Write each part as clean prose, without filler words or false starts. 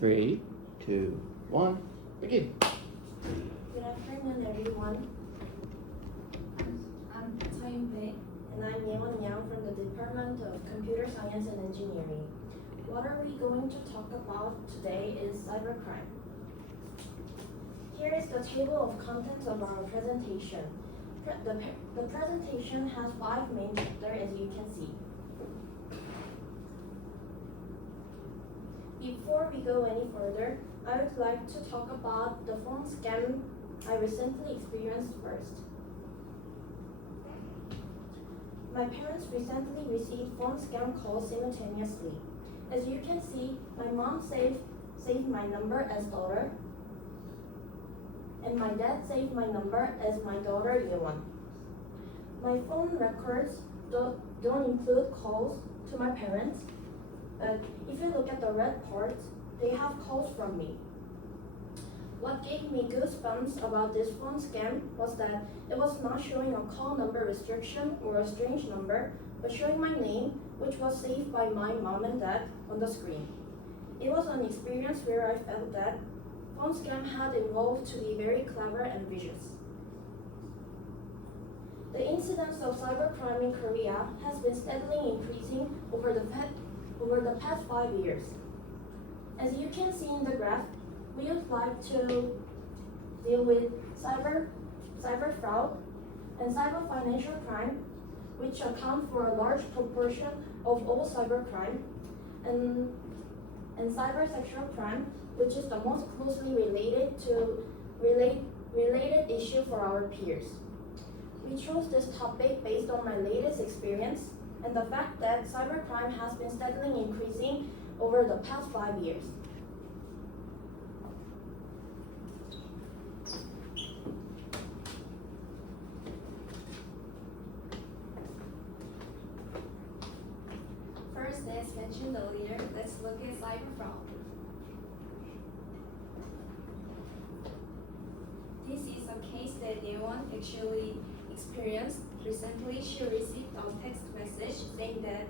3, 2, 1, begin. Good afternoon, everyone. I'm Taeyun Bae, and I'm Yeon Yang from the Department of Computer Science and Engineering. What are we going to talk about today is cybercrime. Here is the table of contents of our presentation. The presentation has 5 main chapters, as you can see. Before we go any further, I would like to talk about the phone scam I recently experienced first. My parents recently received phone scam calls simultaneously. As you can see, my mom saved my number as daughter, and my dad saved my number as my daughter Yeon. My phone records don't include calls to my parents, but if you look at the red parts, they have calls from me. What gave me goosebumps about this phone scam was that it was not showing a call number restriction or a strange number, but showing my name, which was saved by my mom and dad, on the screen. It was an experience where I felt that phone scam had evolved to be very clever and vicious. The incidence of cybercrime in Korea has been steadily increasing over the past 5 years. As you can see in the graph, we would like to deal with cyber fraud and cyber financial crime, which account for a large proportion of all cybercrime, and cyber sexual crime, which is the most closely related issue for our peers. We chose this topic based on my latest experience and the fact that cybercrime has been steadily increasing over the past 5 years. First, as mentioned earlier, let's look at cyber fraud. This is a case that Yeon actually experienced. Recently, she received a text message saying that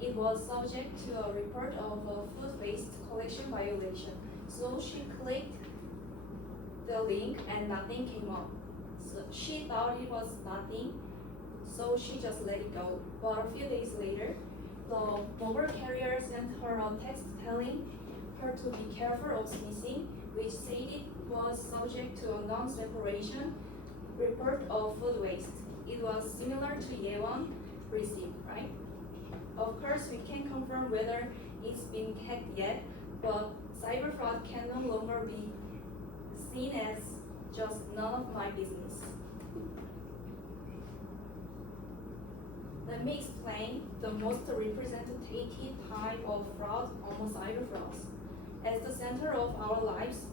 it was subject to a report of a food waste collection violation. So she clicked the link and nothing came up. So she thought it was nothing, so she just let it go. But a few days later, the mobile carrier sent her a text telling her to be careful of sneezing, which said it was subject to a non-separation report of food waste. It was similar to Yeon receipt, right? Of course, we can't confirm whether it's been hacked yet, but cyber fraud can no longer be seen as just none of my business. Let me explain the most representative type of fraud among cyber frauds. As the center of our lives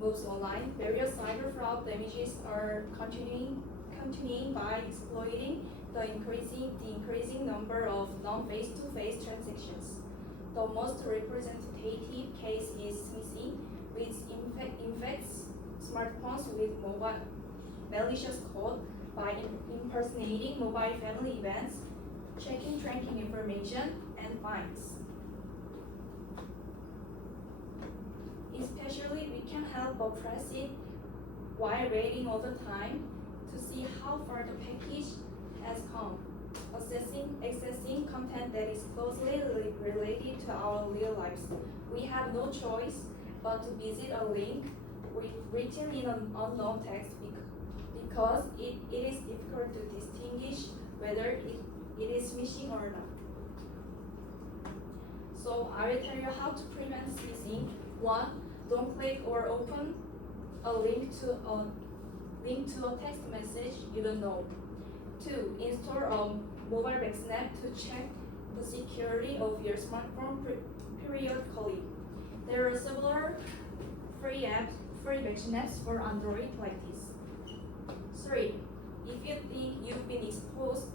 moves online, various cyber fraud damages are continuing by exploiting the increasing number of non-face-to-face transactions. The most representative case is smishing, which infects smartphones with mobile malicious code by impersonating mobile family events, checking tracking information, and fines. Especially, we can't help but press it while waiting all the time to see how far the package has come, accessing content that is closely related to our real lives. We have no choice but to visit a link written in an unknown text because it is difficult to distinguish whether it is phishing or not. So I will tell you how to prevent phishing. 1. Don't click or open a link to a text message you don't know. 2. Install a mobile backsnap to check the security of your smartphone periodically. There are several free backsnaps for Android like this. 3. If you think you've been exposed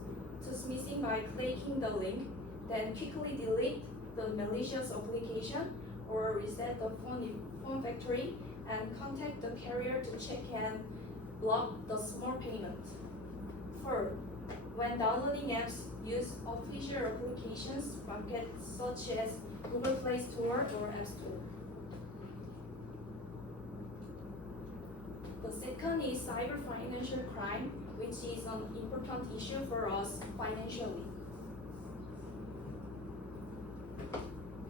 to smishing by clicking the link, then quickly delete the malicious application or reset the phone factory and contact the carrier to check and block the small payment. 4. When downloading apps, use official applications from such as Google Play Store or App Store. The second is cyber financial crime, which is an important issue for us financially.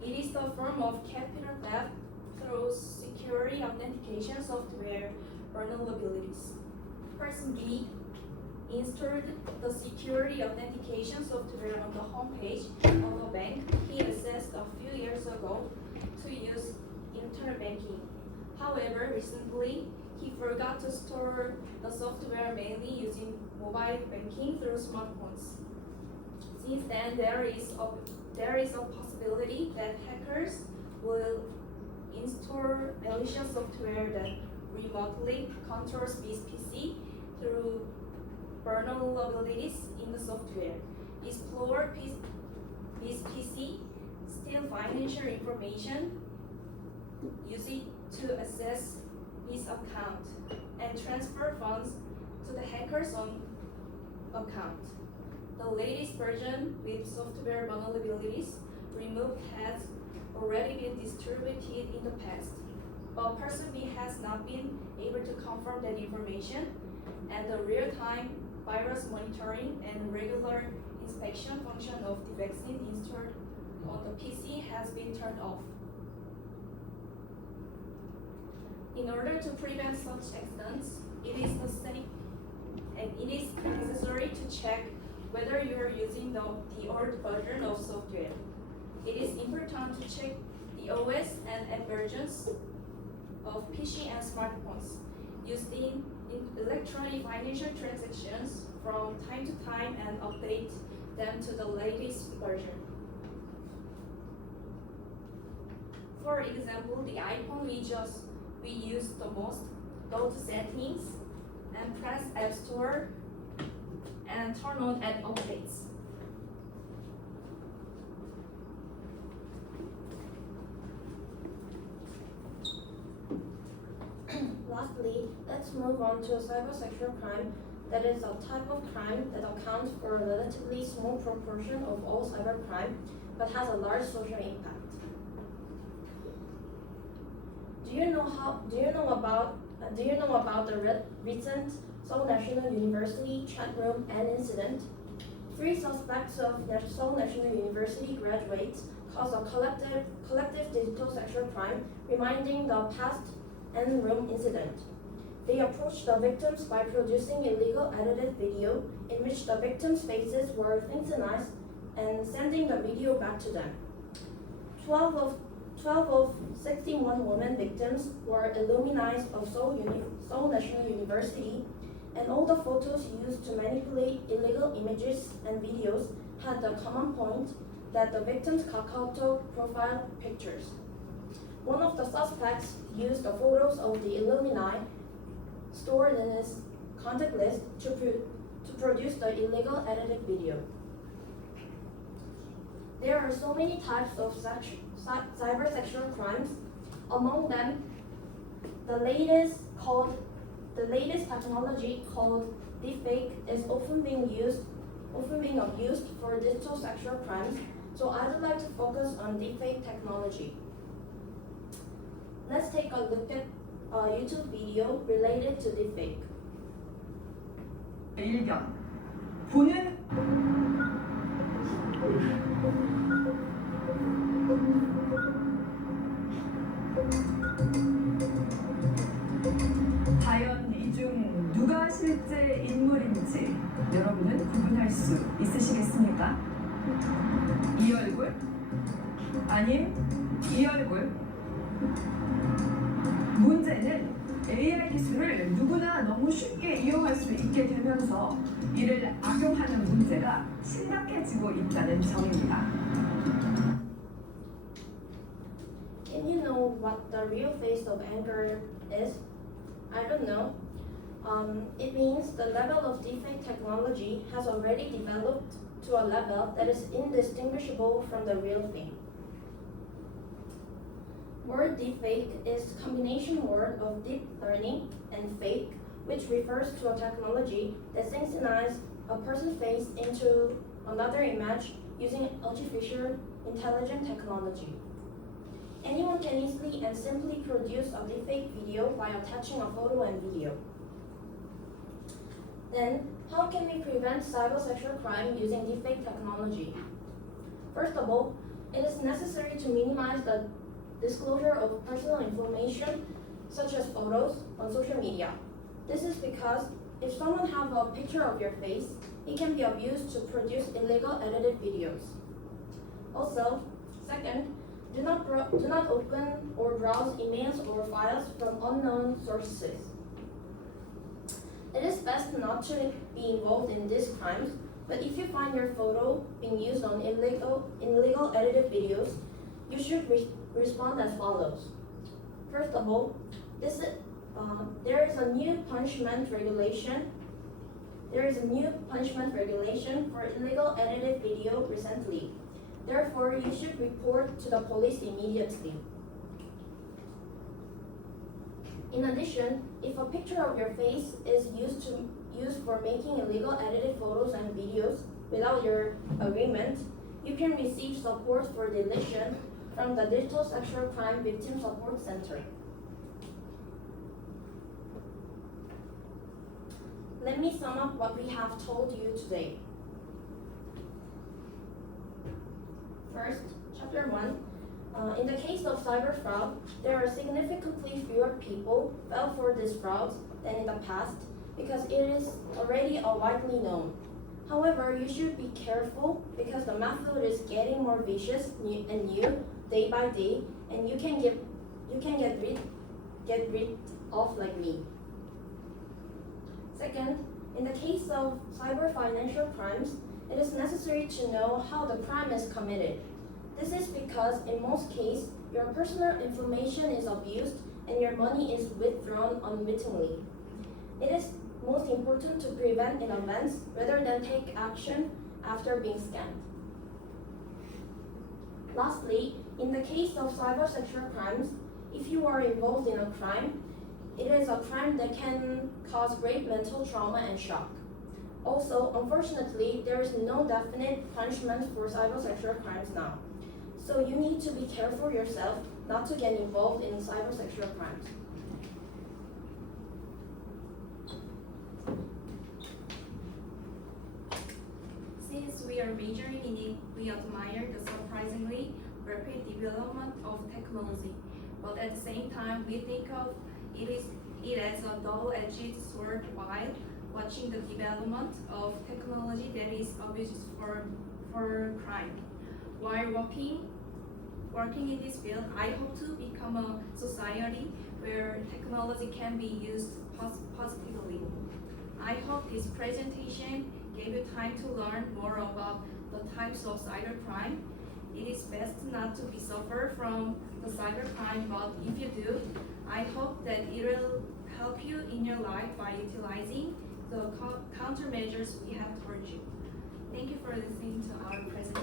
It is the form of capital theft through security authentication software vulnerabilities. Person B installed the security authentication software on the homepage of a bank he accessed a few years ago to use internet banking. However, recently, he forgot to store the software mainly using mobile banking through smartphones. Since then, there is a possibility that hackers will install malicious software that remotely controls this PC through vulnerabilities in the software, explore this PC, steal financial information, use it to access his account, and transfer funds to the hacker's own account. The latest version with software vulnerabilities removed has already been distributed in the past, but person B has not been able to confirm that information, and the real-time virus monitoring and regular inspection function of the vaccine installed on the PC has been turned off. In order to prevent such accidents, it is necessary to check whether you are using the old version of software. It is important to check the OS and app versions of PC and smartphones used in electronic financial transactions from time to time and update them to the latest version. For example, the iPhone we use the most, go to settings and press App Store and turn on app updates. Lastly, let's move on to cybersexual crime. That is a type of crime that accounts for a relatively small proportion of all cybercrime, but has a large social impact. Do you know about the recent Seoul National University chat room and incident? 3 suspects of Seoul National University graduates caused a collective digital sexual crime, reminding the past and room incident. They approached the victims by producing illegal edited video in which the victims' faces were synchronized and sending the video back to them. 12 of 61 women victims were alumni of Seoul National University, and all the photos used to manipulate illegal images and videos had the common point that the victims' KakaoTalk profile pictures. One of the suspects used the photos of the alumni stored in his contact list to produce the illegal edited video. There are so many types of cybersexual crimes. Among them, the latest technology called deepfake is often being abused for digital sexual crimes. So I would like to focus on deepfake technology. Let's take a look at a YouTube video related to deepfake. 일견 보는 과연 이 중 누가 실제 인물인지 여러분은 구분할 수 있으시겠습니까? 이 얼굴? 아님 이 얼굴? 문제는 AI 기술을 누구나 너무 쉽게 이용할 수 있게 되면서 이를 악용하는 문제가 심각해지고 있다는 점입니다. Can you know what the real face of anger is? I don't know. It means the level of deepfake technology has already developed to a level that is indistinguishable from the real thing. Word deepfake is a combination word of deep learning and fake, which refers to a technology that synchronizes a person's face into another image using artificial intelligence technology. Anyone can easily and simply produce a deepfake video by attaching a photo and video. Then, how can we prevent cybersexual crime using deepfake technology? First of all, it is necessary to minimize the disclosure of personal information, such as photos, on social media. This is because if someone has a picture of your face, it can be abused to produce illegal edited videos. Also, second, do not open or browse emails or files from unknown sources. It is best not to be involved in these crimes, but if you find your photo being used on illegal edited videos, you should respond as follows. First of all, there is a new punishment regulation. There is a new punishment regulation for illegal edited video recently. Therefore, you should report to the police immediately. In addition, if a picture of your face is used for making illegal edited photos and videos without your agreement, you can receive support for deletion from the Digital Sexual Crime Victim Support Center. Let me sum up what we have told you today. First, Chapter 1. In the case of cyber fraud, there are significantly fewer people fell for these frauds than in the past because it is already widely known. However, you should be careful because the method is getting more vicious and new day by day, and you can get rid of like me. Second, in the case of cyber financial crimes, it is necessary to know how the crime is committed. This is because in most cases, your personal information is abused and your money is withdrawn unwittingly. It is most important to prevent in advance rather than take action after being scammed. Lastly, in the case of cybersexual crimes, if you are involved in a crime, it is a crime that can cause great mental trauma and shock. Also, unfortunately, there is no definite punishment for cybersexual crimes now. So you need to be careful yourself not to get involved in cybersexual crimes. Since we are majoring in it, we admire the surprisingly rapid development of technology. But at the same time, we think of it as a double-edged sword while watching the development of technology that is abused for crime. While working in this field, I hope to become a society where technology can be used positively. I hope this presentation gave you time to learn more about the types of cybercrime. It is best not to be suffer from the cybercrime, but if you do, I hope that it will help you in your life by utilizing the countermeasures we have told you. Thank you for listening to our presentation.